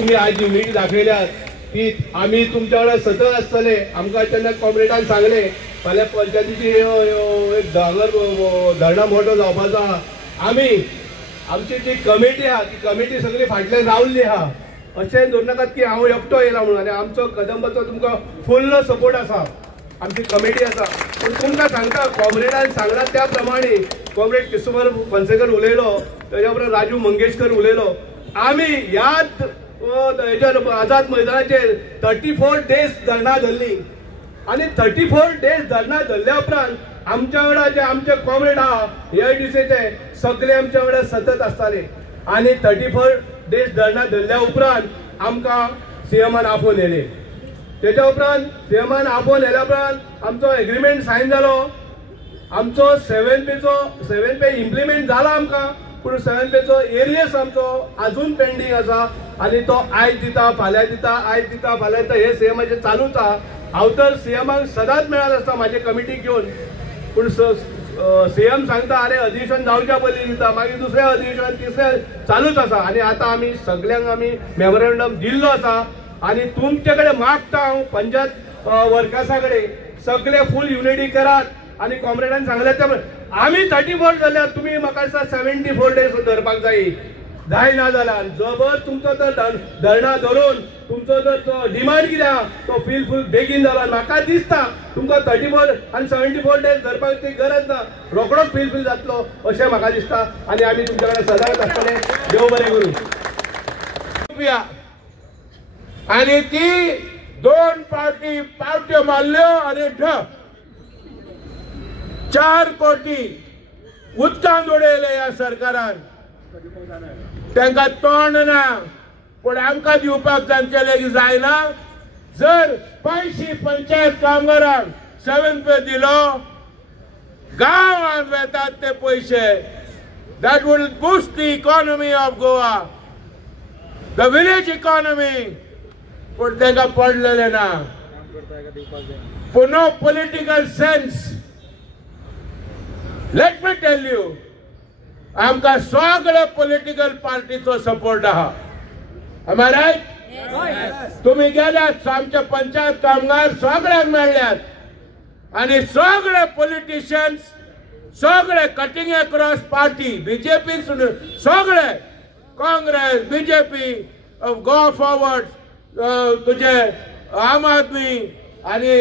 तुम्ही आज युनिटी दाखयल्यात की आम्ही तुमच्या वांगडा सतत आसतले। आमकां तेन्ना कॉम्रेडान सांगले फाल्यां पंचायतीची एक धरणा मोठो जावपाचो आहा। आमी आमची जी कमिटी आहा ती कमिटी सगळी फाटल्यान रावल्ली आहा। अशें धरून नाकात की हांव एकटो येयला म्हणून, आनी आमचो कदंबाचो तुमकां फुल्ल सपोर्ट आसा, आमची कमिटी आसा। पूण तुमकां सांगता कॉम्रेडान सांगला त्या प्रमाणे कॉम्रेड क्रिस्टोफर फॉन्सेकर उलयलो, तेज्या उपरांत राजू मंगेशकर उलयलो। आमी ह्याच आझाद मैदानाचेर 34 डेज धरणा धरली आनी 34 डेज धरणा धरल्या उपरांत आमच्या वांगडा जे आमचे कॉम्रेड आहा एआयटीसीचे सगळे आमच्या वांगडा सतत आसताले। आनी 34 डेज धरणा धरल्या उपरांत आमकां सीएमान आपोवन येयले। तेच्या उपरांत सीएमान आपोवन येयल्या उपरांत आमचो एग्रीमेंट सायन जालो। आमचो 7 पे इम्प्लिमेंट जाला आमकां, पूण 7 पेचो एरियस आमचो अजून पेंडिंग आसा आनी तो आयज दिता फाल्यां दिता आयज दिता फाल्यां दिता हे सीएमाचे चालूच आहा। हांव तर सीएमाक सदांच मेळत आसता म्हाजे कमिटी घेवन, पूण सीएम सांगता अरे अधिवेशन जावच्या पयलीं दिता, मागीर दुसरें अधिवेशन तिसरें चालूच आसा। आनी आतां आमी सगळ्यांक आमी मेमोरेंडम दिल्लो आसा आनी तुमचे कडेन मागता हांव पंचायत वर्कर्सा कडेन सगळे फूल युनिटी करात आनी कॉम्रेडान सांगले ते आमी 34 जाल्यार तुमी म्हाका दिसता 74 डेज धरपाक जाय, जाय ना जाल्यार जबर तुमचो तर धरणा धरून तुमचो जर डिमांड कितें आहा तो फूल बेगीन जाला। म्हाका दिसता तुमकां 34 आनी 74 डेज धरपाची गरज ना, रोखडोच फूल जातलो अशें म्हाका दिसता। आनी आमी तुमच्या कडेन सदांच आसतले। देव बरें करूं। आनी ती दोन पावट्यो मारल्यो आनी 4 कोटी उदकांत उडयले ह्या सरकारान। तांकां तोंड ना, पूण आमकां दिवपाक तांचे जायना। जर 500 पंचायत कामगारांक 7 पे दिलो, गांवांत वेतात ते पयशे, that will boost the economy of Goa, the village economy, पूण तांकां पडलेले ना। पूण no political sense. Let me tell you, आमकां सगळे पॉलिटिकल पार्टीचो सपोर्ट आहा। Am I right? तुम्ही गेल्यात आमचे पंचायत कामगार सगळ्यांक मेळ्ळ्यात आनी सगळे पॉलिटिशियन्स सगळे कटिंग अक्रॉस पार्टी, बीजेपी सगळे, काँग्रेस, बीजेपी, गो फॉरवर्ड, तुझे आम आदमी आनी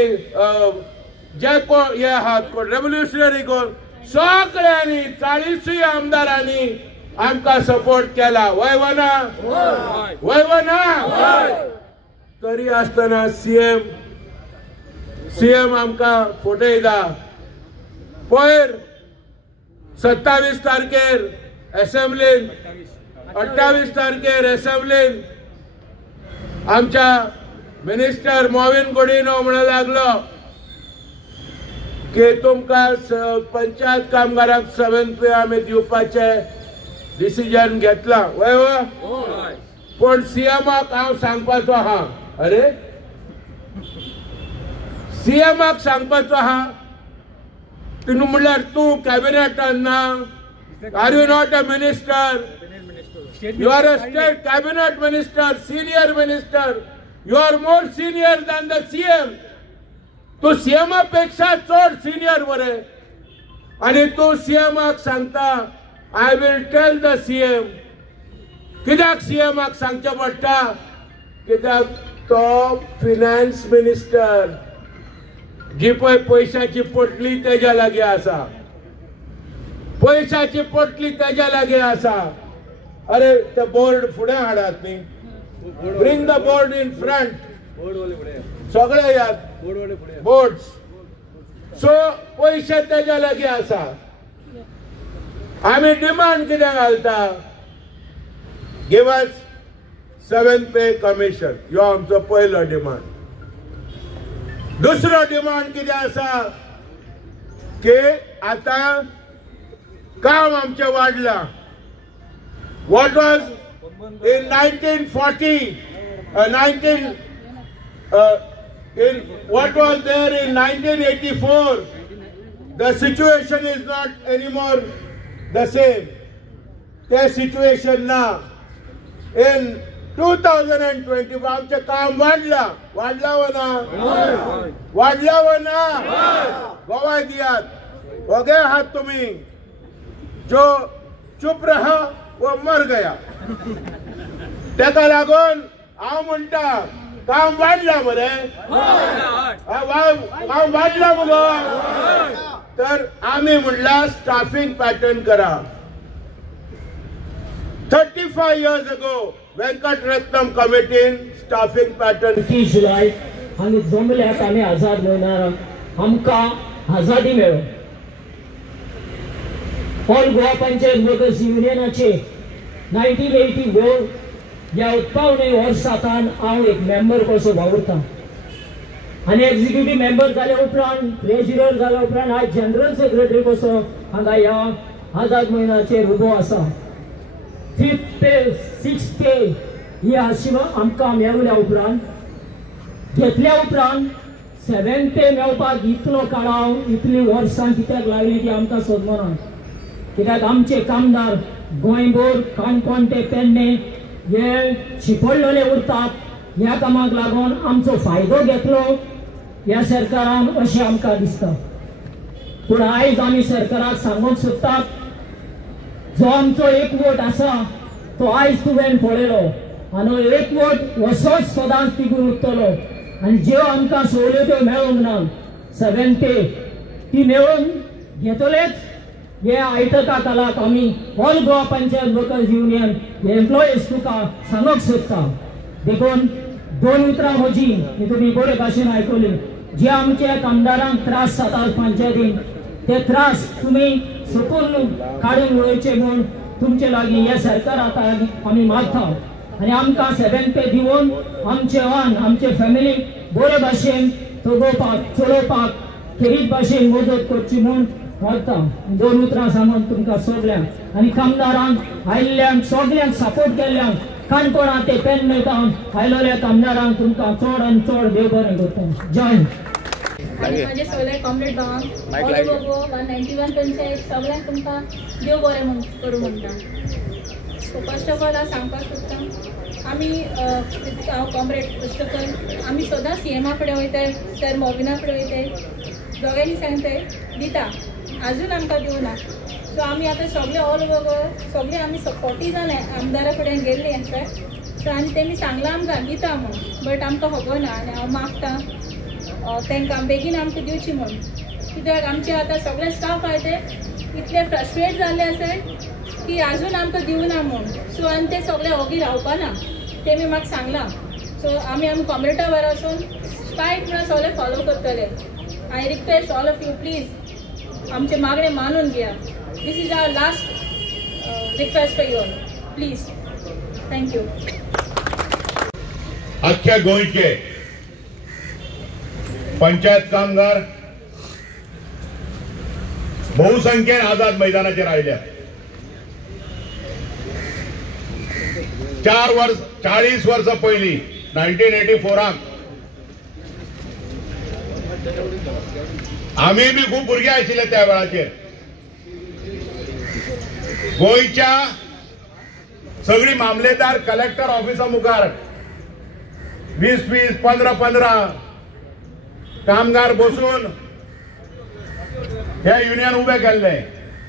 जे कोण हे आहात रेव्होल्युशनरी कोण सगळ्यांनी 40 आमदारांनी आमकां सपोर्ट केला। वय वना? वय वना? तरी आसतना सीएम आमकां फटयता। पयर 27 तारखेर असेंब्लीन, 28 तारखेर असेंब्लीन आमच्या मिनिस्टर मोविन गुडिनो म्हणूंक लागलो की तुमकां पंचायत कामगारांक 7 पे आमी दिवपाचे डिसिजन घेतला। वय वय, पूण सीएमाक हांव सांगपाचो आहा, अरे सीएमाक सांगपाचो आहा, तिणू म्हणल्यार तूं कॅबिनेटान ना, are you not a minister? You are a state cabinet minister, senior minister. You are more senior than the CM. तू CM पेक्षा चड senior बरे आणि तू CM सांगता I will tell the CM. कित्याक CM सांगचे पडटा? कित्याक तो फायनान्स मिनिस्टर, जी पळय पैशाची पोटली तेज्या लागीं आसा, पैशाची पोटली तेज्या लागीं आसा। अरे ते बोर्ड फुडें हाडात न्ही, bring the board in front, सगळे यात बोर्ड्स। सो पैसे तेज्या लागीं आसा। आमी डिमांड कितें घालता? गिव अस 7 पे कमिशन, ह्यो आमचो पयलो डिमांड। दुसरो डिमांड कितें आसा की आतां काम आमचें वाडलां। What was in 1940, what was there in 1984? The situation is not anymore the same. The situation now in 2025 आमचे काम वाढला व ना गोवा दियात वगे आहात तुम्ही जो चुप रहा वो मर गया तेका लागून हांव म्हणटा काम वाढला मरे काम वाढला मुगो तर आम्ही म्हणला स्टाफिंग पॅटर्न करा 35 years ago वेंकट रत्नम कमिटीन स्टाफिंग पॅटर्न 30 जुलै आम्ही जमल्यात आम्ही आझाद महिना आमकां आझादी मेळ्ळो ऑल गोवा पंचायत वर्कर्स युनियनाचे 1984 ह्या उत्पावणे वर्सांतान हांव एक मेंबर कसो वावुरता आनी एक्झिक्युटिव्ह मेंबर जाल्या उपरांत ट्रेजरर जाल्या उपरांत हांव जनरल सेक्रेटरी कसो हांगा ह्या आझाद महिन्याचेर उबो आसा 5th पे 6th पे ही आशिवा आमकां मेळल्या उपरांत घेतल्या उपरांत 7th पे मेळपाक इतलो काळाव इतली वर्सां कित्याक लागली ती आमकां समजना कित्याक आमचे कामदार गोंयभर काणकोण ते पेडणे हे शिपडलेले उरतात ह्या कामाक लागून आमचो फायदो घेतलो ह्या सरकारान अशें आमकां दिसता पूण आयज आमी सरकाराक सांगूंक सोदतात जो आमचो एक वोट आसा तो आयज तुवें पळयलो आनी एक वोट असोच सदांच तिगून उरतलो आनी ज्यो आमकां सवलत्यो मेळोंक ना 7th पे ती मेळोवन घेतलेच हे आयतका कालाक आमी all Goa panchayat workers union employees तुका सांगूंक सोदता देखून 2 उतरां म्हजी ही तुमी बरे भाशेन आयकली जे आमच्या कामदारांक त्रास जातात पंचायतीन ते त्रास तुमी सकून काडून उडोवचे म्हूण तुमचे लागीं हे सरकाराक आमी मागता आनी आमकां 7th पे दिवन आमचे वान आमचे फॅमिली बरे भाशेन जगोवपाक चलोवपाक खेरीत भाशेन मजत करची म्हूण मागता 2 उतरां सांगून तुमकां सगल्यांक आनी कामदारांक आयिल्ल्यांक सगल्यांक सपोर्ट केल्ल्यांक काणकोणा ते पेडणेतान आयलोल्या कामदारांक तुमकां चड आनी चड देव बरें करता जय हिंद आनी माझे सगळे कॉम्रेड भावांक ऑल ओवर गोवा 191 पंचायत सगळ्यांक तुमकां देव बरें करूं म्हणटा सो फर्स्ट ऑफ ऑल हांव सांगपाक सोदतां आमी हांव कॉम्रेड फर्स्ट ऑफ ऑल आमी सदां CMA फुडें वयताय सर मोविना फुडें वयताय दोगांयनी सांगताय दिता आजून आमकां दिवना सो आमी आतां सगळे ऑल ओवर गोवा सगळे आमी 40 जाण आमदारा फुडें गेल्ली इनफॅक्ट सो आनी तेमी सांगलां आमकां दिता म्हूण बट आमकां खबर ना आनी हांव मागतां तांकां बेगीन आमकां दिवची म्हूण कित्याक आमचे आतां सगळे स्टाफ आहाय ते इतले फ्रस्ट्रेट जाल्ले आसात की आजून आमकां दिवना म्हूण सो आनी ते सगळे ओगी रावपाना तेमी म्हाका सांगलां सो आमी कॉम्रेटा बरो वचून स्ट्रायक म्हणून सगळे फॉलो करतले I request all of you please आमचे मागणे मानून घेया this is our last request for you all please thank you अख्ख्या गोंयचे पंचायत कामगार बहुसंख्येन आझाद मैदानाचेर आयल्या 40 वर्सां पयलीं 1984 आमी बी खूब भुरगे आशिल्ले त्या वेळाचेर गोंयच्या सगळी मामलेदार कलेक्टर ऑफिसा मुखार 20 15 कामगार बसून हे युनियन उबे केल्ले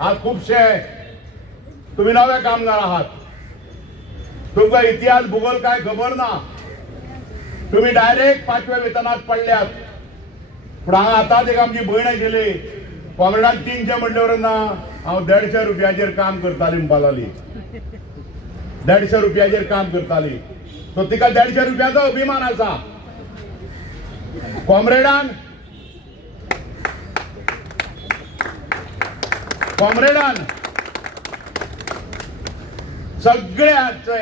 आज खूबशे तुम्ही नवे कामगार आहात तुमकां इतिहास भूगोल काय खबर ना तुम्ही डायरेक्ट 5व्या वेतनात पडल्यात पूण हांगा आतांच एक आमची भयण आशिल्ली कॉम्रेडान 300 म्हणल्यावर ना हांव 150 रुपयाचेर काम करताली म्हणपाक लागली 150 रुपयाचेर काम करताली सो तिका 150 रुपयाचो अभिमान आसा कॉम्रेडान सगळ्याचे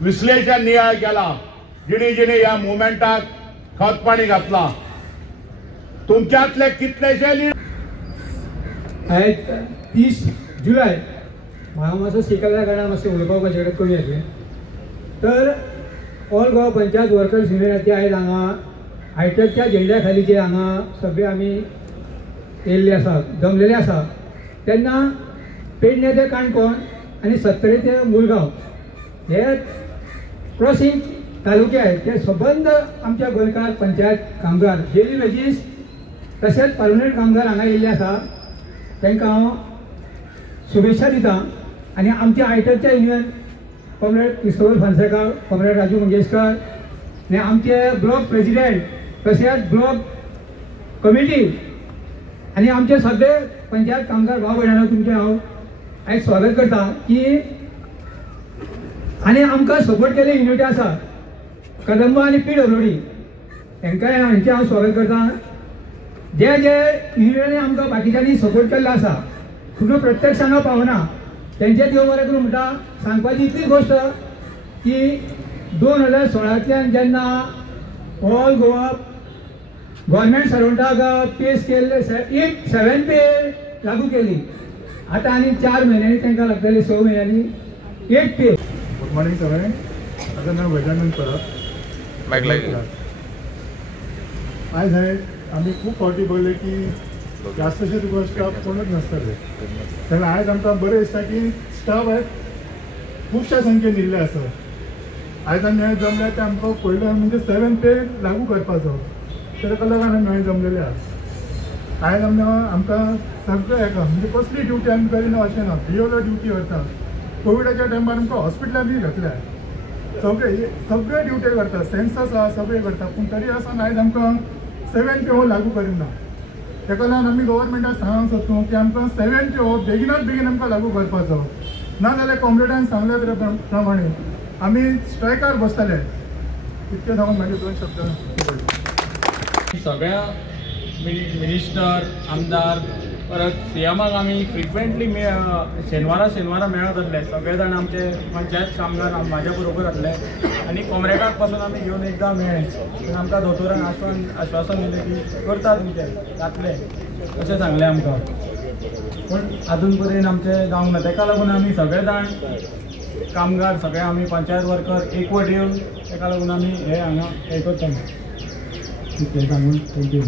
विश्लेषण नियाळ केला जिणे जिणे ह्या मुवमेंटाक खतपाणी घातला तुमच्यातले कितलेशे आयज 30 जुलय हांव मातसो शिकल्या कारणान मातशें उलोवपाक म्हजे कडेन कमी आसलें तर ऑल गोवा पंचायत वर्कर्स युनियनाचे आयज हांगा हायटेकच्या झेंड्या खालीचे हांगा सगळे आमी येयल्ले आसा जमलेले आसा तेन्ना पेडणे ते काणकोण आनी 70 ते मुरगांव हे क्रॉसिंग तालुके आहेत ते सबंद आमच्या गोंयकार पंचायत कामगार डेली वेजीस तशेंच परमनंट कामगार हांगा येयल्ले आसा तांकां हांव शुभेच्छा दिता आनी आमच्या आयटरच्या union comrade Christopher Fonseca, comrade Raju Mangeshkar आनी आमचे ब्लॉक प्रेसिडेंट तशेंच ब्लॉक कमिटी आनी आमचे सगळे पंचायत कामगार भाव भयणांनो तुमचे हांव आयज स्वागत करता की आनी आमकां सपोर्ट केले युनिटी आसा कदंब आनी PWD तांकांय हांचे हांव स्वागत करता. जे जे युनियनी आमकां बाकीच्यांनी सपोर्ट केल्लो आसा पूण प्रत्यक्ष हांगा पावना तेंचे देव बरें करून म्हणटा. सांगपाची इतलीच गोश्ट की 2016 जेन्ना ऑल गोवा गव्हर्मेंट सर्वंटाक पे स्केल 7 पे लागू केली. आतां आनी 4 म्हयन्यांनी तांकां लागतले 6 म्हयन्यांनी 8 पे. गुड मॉर्निंग सगळें. माझं नाव गजानन परब. आयज आमी खूब फावटी पळयलें की जास्तशे तुका स्टाफ कोणूच नासताले तेन्ना आयज आमकां बरें दिसता की स्टाफ खुबश्या संख्येन येयल्ले आसा. आयज आमी हें जमलें तें आमकां पयलें म्हणजे 7 पे लागू करपाचो तेका लागून आमी हांवें जमलेले आसा. आयज आमकां सगळें हेका म्हणजे कसली ड्युटी आमी करिना अशें ना. BLO ड्युटी करता. कोविडाच्या टायमार आमकां हॉस्पिटलांत बी घातल्या सगळे ड्युटी करता. सेन्सस आहा सगळे करता पूण तरी आसन आयज आमकां 7 पे हो लागू करिना. तेका लागून आमी गव्हर्मेंटाक सांगूंक सोदता की आमकां 7 पे हो बेगिनात बेगीन आमकां लागू करपाचो नाजाल्यार कॉम्रेडान सांगले प्रमाणे आमी स्ट्रायकार बसतले. इतके सांगून म्हाजे 2 शब्द. सगळ्या मिनिस्टर आमदार परत CMाक आमी फ्रिक्वेंटली शेनवारा मेळत आसले. सगळे जाण आमचे पंचायत कामगार म्हाज्या बरोबर आसले आनी कॉम्रेडाक पासून आमी घेवन एकदां मेळ्ळे. पूण आमकां दोतोरान आश्वासन दिलें की करता तुमचें जातलें अशें सांगलें आमकां. पूण आजून पर्यंत आमचें जावंक ना. तेका लागून आमी सगळे जाण कामगार सगळे आमी पंचायत वर्कर एकवट येवन तेका लागून आमी हे हांगा हे करता. इतलें सांगून थँक्यू.